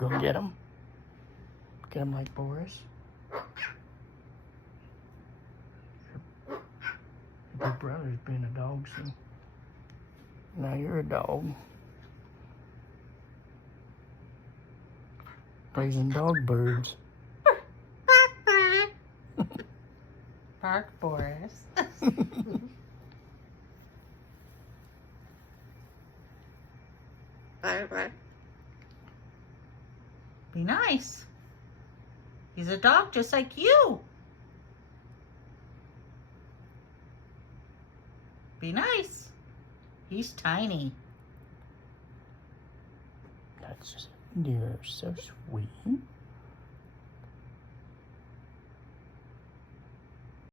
Go get him. Get him like Boris. Your big brother's been a dog, so now you're a dog. Raising dog birds. Bark, Boris. Be nice. He's a dog just like you. Be nice. He's tiny. That's, you're so sweet.